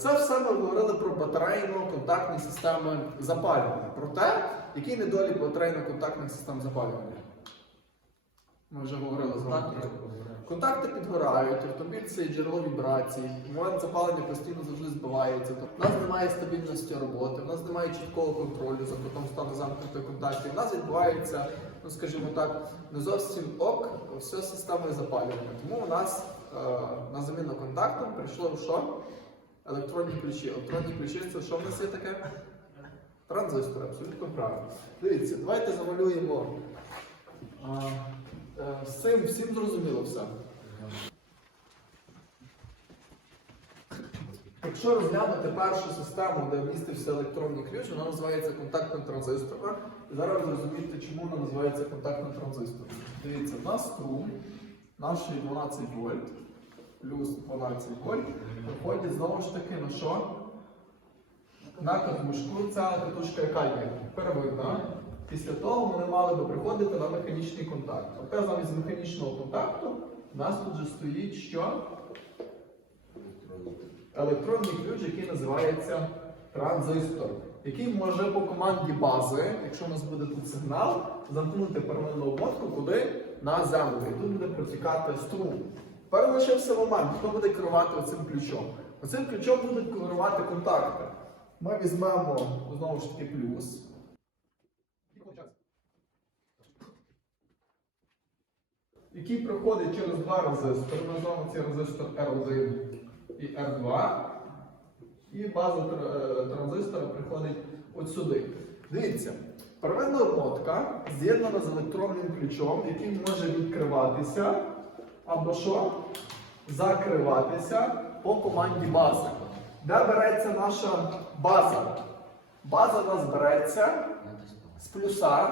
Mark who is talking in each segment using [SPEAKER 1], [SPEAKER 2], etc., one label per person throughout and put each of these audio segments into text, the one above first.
[SPEAKER 1] Це все ми говорили про батарейно-контактні системи запалювання. Про те, який недолік батарейно-контактних систем запалювання. Ми вже говорили з вами. Контакти підгорають, автомобіль це джерело вібрацій, момент запалення постійно завжди збивається. Тобто в нас немає стабільності роботи, в нас немає чіткого контролю за котом стану замкнутих контактів. У нас відбувається, ну скажімо так, не зовсім ок, все системою запалювання. Тому у нас е, на заміну контактам прийшло що? Електронні ключі. Електронні ключі це що в нас є таке? Транзистор, абсолютно правильно. Дивіться, давайте замалюємо. А, е, з цим всім зрозуміло все. Якщо розглянути першу систему, де містився електронний ключ, вона називається контактним транзистором. Зараз розумієте, чому вона називається контактним транзистором. Дивіться, в нас струм нашої 12 вольт плюс 12 вольт виходить знову ж таки на що? На катушку. Ця катушка яка є? Первинна. Після того вони мали би приходити на механічний контакт. Проте замість механічного контакту у нас тут же стоїть що? електронний ключ, який називається транзистор, який може по команді бази, якщо у нас буде тут сигнал, замкнути первинну обмотку куди на землю. І тут буде протікати струм. Тепер лишився момент, хто буде керувати оцим ключом. Оцим ключом будуть керувати контакти. Ми візьмемо знову ж таки плюс. Який проходить через два резистори. Ми цей резистор R1 і R2. І база е, транзистора приходить от сюди. Дивіться, первинна обмотка з'єднана з електронним ключом, який може відкриватися або що? Закриватися по команді бази. Де береться наша база? База у нас береться з плюса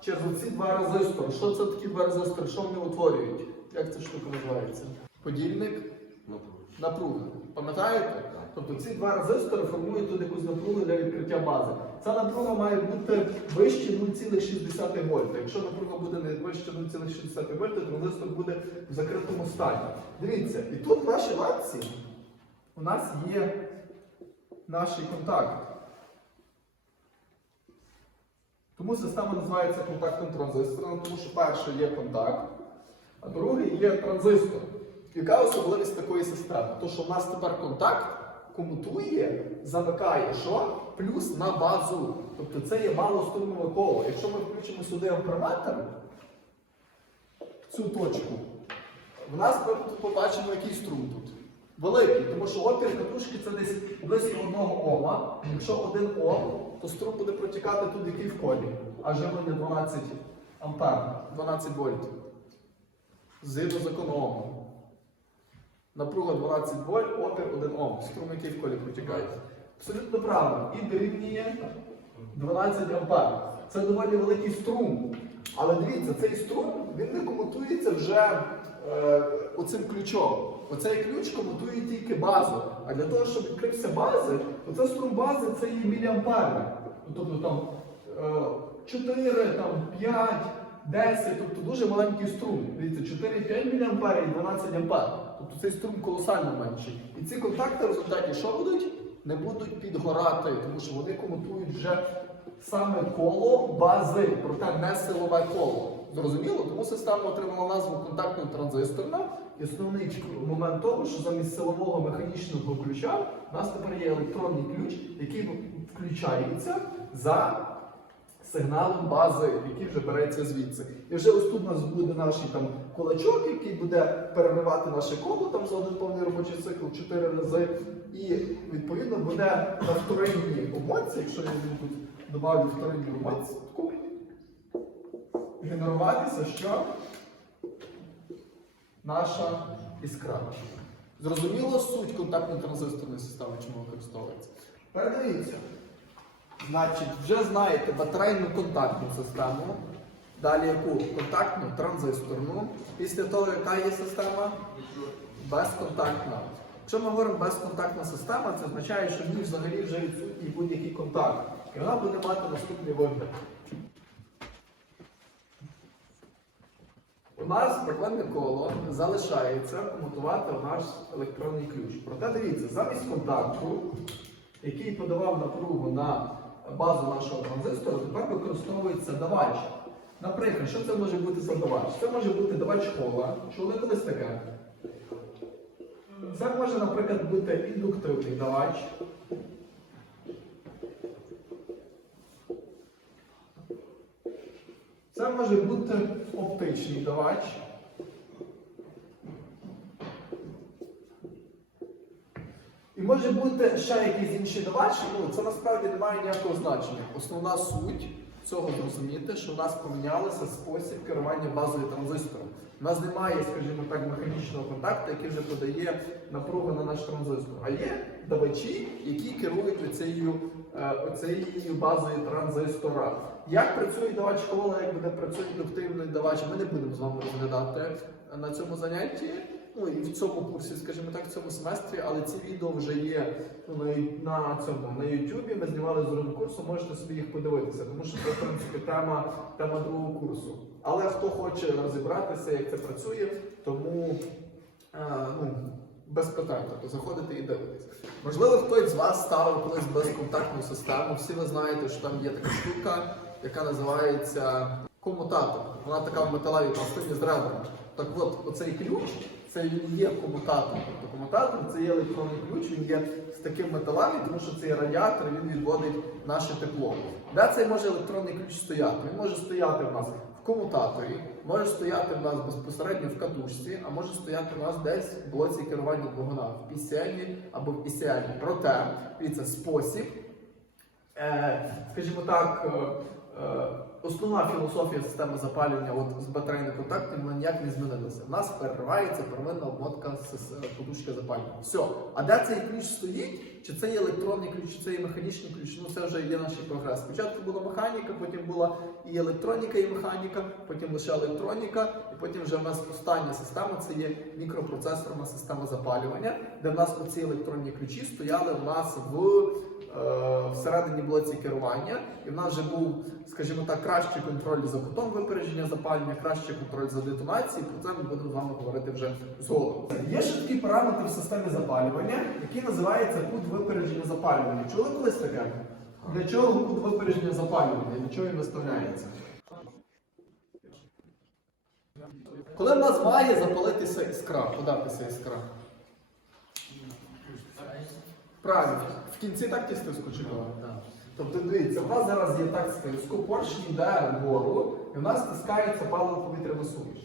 [SPEAKER 1] через оці два резистори. Що це такі два резистори? Що вони утворюють? Як ця штука називається? Подільник Напруга. Пам'ятаєте? Тобто ці два резистори формують тут якусь напругу для відкриття бази. Ця напруга має бути вище 0,6 вольта. Якщо напруга буде не вище 0,6 вольта, транзистор буде в закритому стані. Дивіться, і тут в нашій лапці у нас є наш контакт. Тому система називається контактним транзистором, тому що перше є контакт, а другий є транзистор. Яка особливість такої системи? То, що в нас тепер контакт комутує, замикає що? Плюс на базу. Тобто це є малострумове коло. Якщо ми включимо сюди амперметр, цю точку, в нас ми побачимо, який струм тут. Великий, тому що опір катушки це десь близько одного ома. Якщо один ом, то струм буде протікати тут який в колі, а живлення 12 ампер, 12 вольт. Згідно закону Ома. Напруга 12 вольт, опір 1 Ом. Струм, який в колі протікає. Абсолютно правильно. І дорівнює 12 ампер. Це доволі великий струм. Але дивіться, цей струм він не комутується вже е, оцим ключом. Оцей ключ комутує тільки базу. А для того, щоб відкрився бази, то це струм бази це є міліампери. Ну, Тобто там е, 4, там, 5, 10, тобто дуже маленький струм. Дивіться, 4-5 мА і 12 А. Тобто цей струм колосально менший. І ці контакти в результаті що будуть? Не будуть підгорати, тому що вони комутують вже саме коло бази, проте не силове коло. Зрозуміло? Тому система отримала назву контактно транзисторна. І основний момент того, що замість силового механічного ключа у нас тепер є електронний ключ, який включається за сигналом бази, який вже береться звідси. І вже ось тут у нас буде наш там кулачок, який буде переривати наше коло там за один повний робочий цикл чотири рази. І відповідно буде на вторинній обмотці, якщо я тут добавлю вторинну обмотку, генеруватися, що наша іскра. Зрозуміло суть контактно-транзисторної системи, чому використовується? Передивіться. Значить, вже знаєте батарейну контактну систему. Далі яку? Контактну транзисторну. Після того, яка є система? Безконтактна. Якщо ми говоримо безконтактна система, це означає, що в ній взагалі вже відсутній будь-який контакт. І вона буде мати наступний вигляд. у нас первинне коло залишається комутувати наш електронний ключ. Проте дивіться, замість контакту, який подавав напругу на базу нашого транзистора, тепер використовується давач. Наприклад, що це може бути за давач? Це може бути давач кола. Чули колись таке? Це може, наприклад, бути індуктивний давач. Це може бути оптичний давач. І може бути ще якийсь інший давач, ну це насправді не має ніякого значення. Основна суть цього зрозуміти, що у нас помінялося спосіб керування базою транзистора. У нас немає, скажімо так, механічного контакту, який вже подає напругу на наш транзистор. А є давачі, які керують оцією, е, оцією базою транзистора. Як працює давач кола, як буде працює індуктивний давач, ми не будемо з вами розглядати на цьому занятті. Ну і в цьому курсі, скажімо так, в цьому семестрі, але ці відео вже є ну, на, цьому на YouTube. Ми знімали з другого курсу, можете собі їх подивитися, тому що це в принципі тема, тема другого курсу. Але хто хоче розібратися, як це працює, тому е, ну, без питань, тобто заходите і дивитесь. Можливо, хтось з вас ставив колись безконтактну систему. Всі ви знаєте, що там є така штука, яка називається комутатор. Вона така в металевій пластині з ребрами. Так от, оцей ключ, це він є комутатор. Тобто комутатор це є електронний ключ, він є з таким металевим, тому що цей радіатор він відводить наше тепло. Де цей може електронний ключ стояти? Він може стояти в нас в комутаторі, може стояти в нас безпосередньо в катушці, а може стояти в нас десь в блоці керування двигуна в PCL або в ECL. Проте, дивіться, спосіб, е, скажімо так, е, е, основна філософія системи запалювання от, з батарейних контактів вона ніяк не змінилася. У нас переривається первинна обмотка е, подушки запалювання. Все. А де цей ключ стоїть? Чи це є електронний ключ, чи це є механічний ключ? Ну це вже є наш прогрес. Спочатку була механіка, потім була і електроніка, і механіка, потім лише електроніка, і потім вже в нас остання система це є мікропроцесорна система запалювання, де в нас оці електронні ключі стояли у нас в всередині блоці керування, і в нас вже був, скажімо так, кращий контроль за кутом випередження запалення, кращий контроль за детонацією. Про це ми будемо з вами говорити вже згодом. Є ще такий параметр в системі запалювання, який називається кут випередження запалювання. Чули колись таке? Для чого кут випередження запалювання? Для чого він виставляється? Коли в нас має запалитися іскра, податися іскра? Правильно, в кінці так ті стиску чекали. Тобто дивіться, у нас зараз є так стиску, поршень йде вгору, і в нас стискається паливо-повітряна суміш.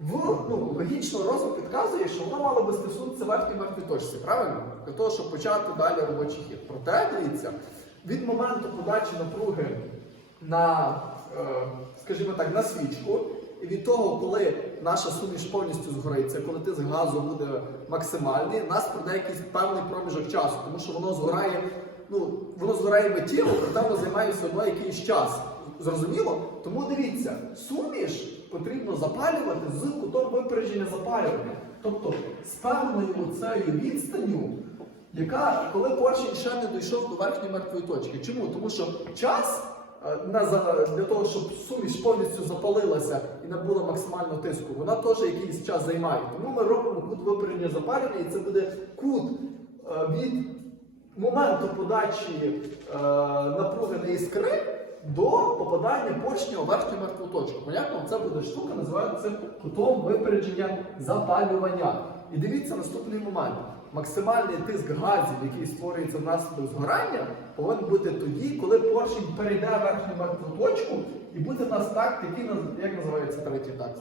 [SPEAKER 1] Ну, логічно розум підказує, що воно мало би стиснутися в верхній мертвій точці, правильно? Для того, щоб почати далі робочий хід. Проте, дивіться, від моменту подачі напруги на, е, скажімо так, на свічку, і від того, коли наша суміш повністю згориться, коли тиск газу буде максимальний, нас пройде якийсь певний проміжок часу, тому що воно згорає, ну, воно згорає миттєво, проте воно займає все одно якийсь час. Зрозуміло? Тому дивіться, суміш потрібно запалювати з кутом випередження запалювання. Тобто з певною оцею відстанню, яка, коли поршень ще не дійшов до верхньої мертвої точки. Чому? Тому що час для того, щоб суміш повністю запалилася і набула максимального тиску, вона теж якийсь час займає. Тому ми робимо кут випередження запалювання, і це буде кут е, від моменту подачі е, напруги на іскри до попадання поршня у верхню мертву точку. Понятно? Це буде штука, називається кутом випередження запалювання. І дивіться наступний момент. Максимальний тиск газів, який створюється внаслідок згорання, повинен бути тоді, коли поршень перейде верхню мертву точку, і буде в нас такт, який як називається третій такт?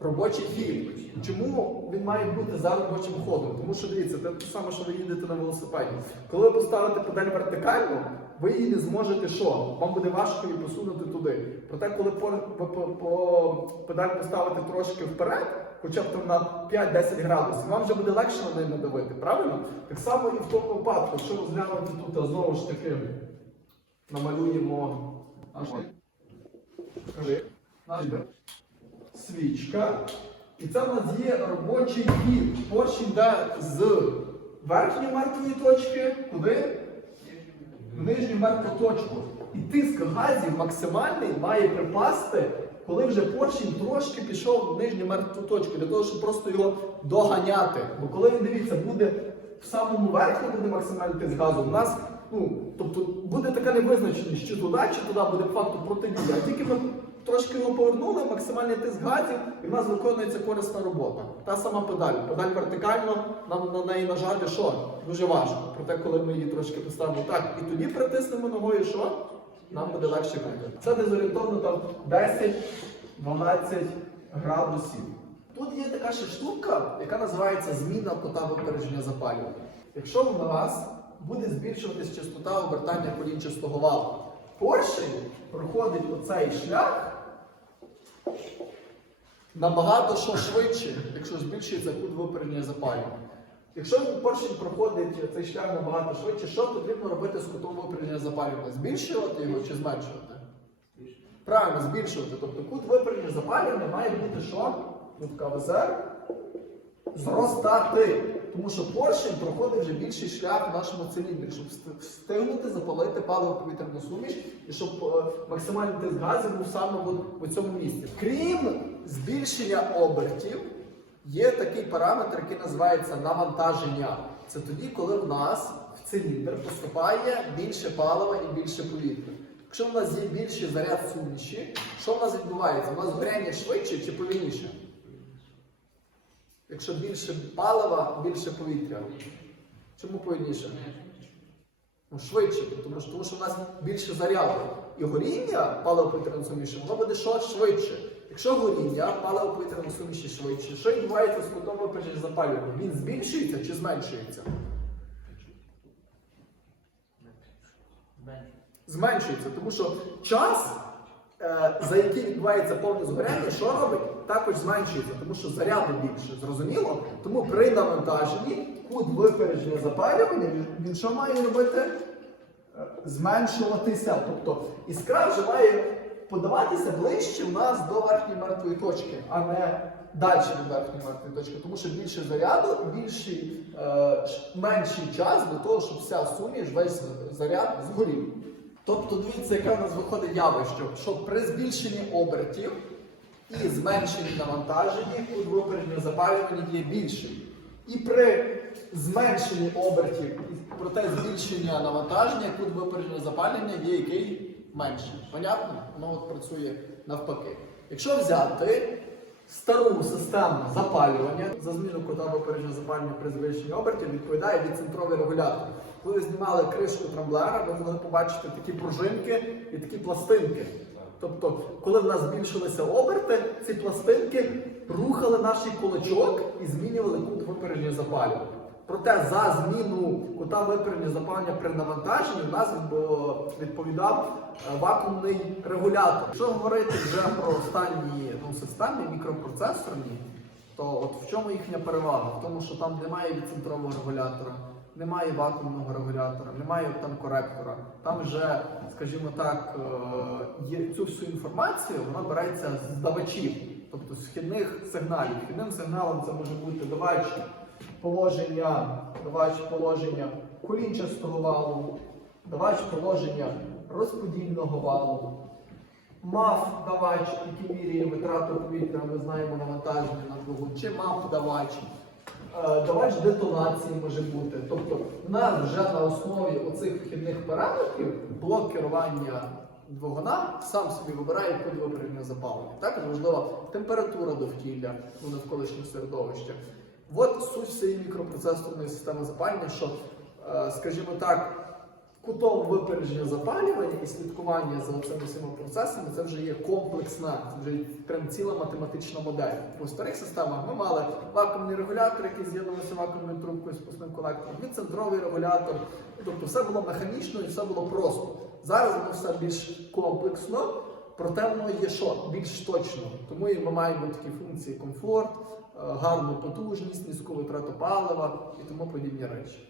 [SPEAKER 1] Робочий хід. Чому він має бути за робочим ходом? Тому що дивіться, це те саме, що ви їдете на велосипеді. Коли ви поставите педаль вертикально, ви її не зможете що? Вам буде важко її посунути туди. Проте, коли по, по, по, по педаль поставити трошки вперед, хоча б там на 5-10 градусів, вам вже буде легше на неї надавити, правильно? Так само і в тому випадку, якщо розглянути тут а знову ж таки намалюємо наш Наш свічка. І це в нас є робочий хід. Поршень йде з верхньої мертвої точки куди? В нижню мертву точку. І тиск газів максимальний має припасти коли вже поршень трошки пішов в нижню мертву точку, для того, щоб просто його доганяти. Бо коли він дивіться, буде в самому верху буде максимальний тиск газу, у нас ну, тобто буде така невизначеність, чи туди, чи туди буде факту протидія. А тільки ми трошки його повернули, максимальний тиск газів, і в нас виконується корисна робота. Та сама педаль. Педаль вертикально, нам на неї нажати що? Дуже важко. Проте, коли ми її трошки поставимо так, і тоді притиснемо ногою, що? Нам буде легше крутити. Це десь орієнтовно там 10-12 градусів. Тут є така ще штука, яка називається зміна кота випередження запалювання. Якщо у вас буде збільшуватись частота обертання колінчастого валу, поршень проходить оцей шлях набагато що швидше, якщо збільшується кут випередження запалювання. Якщо поршень проходить цей шлях набагато швидше, що потрібно робити з кутом випередження запалювання? Збільшувати його чи зменшувати? Правильно, збільшувати. Тобто кут випередження запалювання має бути що? Тут КВЗР зростати. Тому що поршень проходить вже більший шлях в нашому циліндрі, щоб встигнути запалити паливо-повітряну суміш і щоб е, максимальний тиск газів був саме у цьому місці. Крім збільшення обертів, є такий параметр, який називається навантаження. Це тоді, коли в нас в циліндр поступає більше палива і більше повітря. Якщо в нас є більший заряд суміші, що в нас відбувається? У нас горяння швидше чи повільніше? Якщо більше палива, більше повітря. Чому повільніше? Ну, швидше, тому що, тому що в нас більше заряду. І горіння паливо-повітряної суміші, воно буде що швидше. Якщо горіння паливо-повітряної суміші швидше, що відбувається з кутом випередження запалювання? Він збільшується чи зменшується? Зменшується, тому що час, е, за який відбувається повне згоряння, що робить? Також зменшується, тому що заряду більше. Зрозуміло? Тому при навантаженні кут випередження запалювання, він- він що має робити? Е, Зменшуватися. Тобто іскра вже має подаватися ближче в нас до верхньої мертвої точки, а не далі від верхньої мертвої точки. Тому що більше заряду, більший, е, менший час для того, щоб вся суміш, весь заряд згорів. Тобто, дивіться, яке в нас виходить явище, що при збільшенні обертів і зменшенні навантаження кут випередження запалювання є більший. І при зменшенні обертів проте збільшення навантаження кут випередження запалення є який менший. Понятно? Воно от працює навпаки. Якщо взяти стару систему запалювання за зміну кота випередження запалення при збільшенні обертів відповідає відцентровий регулятор. Коли знімали кришку трамблера, ви могли побачити такі пружинки і такі пластинки. Тобто, коли в нас збільшилися оберти, ці пластинки рухали наш кулачок і змінювали кут випередження запалювання. Проте за зміну кута випередження запалення при навантаженні у нас відповідав е, вакуумний регулятор. Якщо говорити вже про останні ну, системи мікропроцесорні, то от в чому їхня перевага? В тому, що там немає відцентрового регулятора, немає вакуумного регулятора, немає там коректора. Там вже, скажімо так, е, цю всю інформацію вона береться з давачів, тобто з вхідних сигналів. Вхідним сигналом це може бути давач положення, давач положення колінчастого валу, давач положення розподільного валу. МАФ давач, який міряє витрату повітря, ми знаємо навантаження на двигун, чи МАФ давач. Е, Давач детонації може бути. Тобто в нас вже на основі оцих вхідних параметрів блок керування двигуна сам собі вибирає куди випередження запалення. Також важлива температура довкілля у навколишнього середовища. От суть всієї мікропроцесорної системи запалення, що, е, скажімо так, кутом випередження запалювання і слідкування за цими всіма процесами це вже є комплексна, це вже прям ціла математична модель. У старих системах ми мали вакуумний регулятор, який з'єднувався вакуумною трубкою з пусним колектором, відцентровий регулятор. Тобто все було механічно і все було просто. Зараз воно все більш комплексно, проте воно є що більш точно. Тому і ми маємо такі функції комфорт, гарну потужність, низьку витрату палива і тому подібні речі.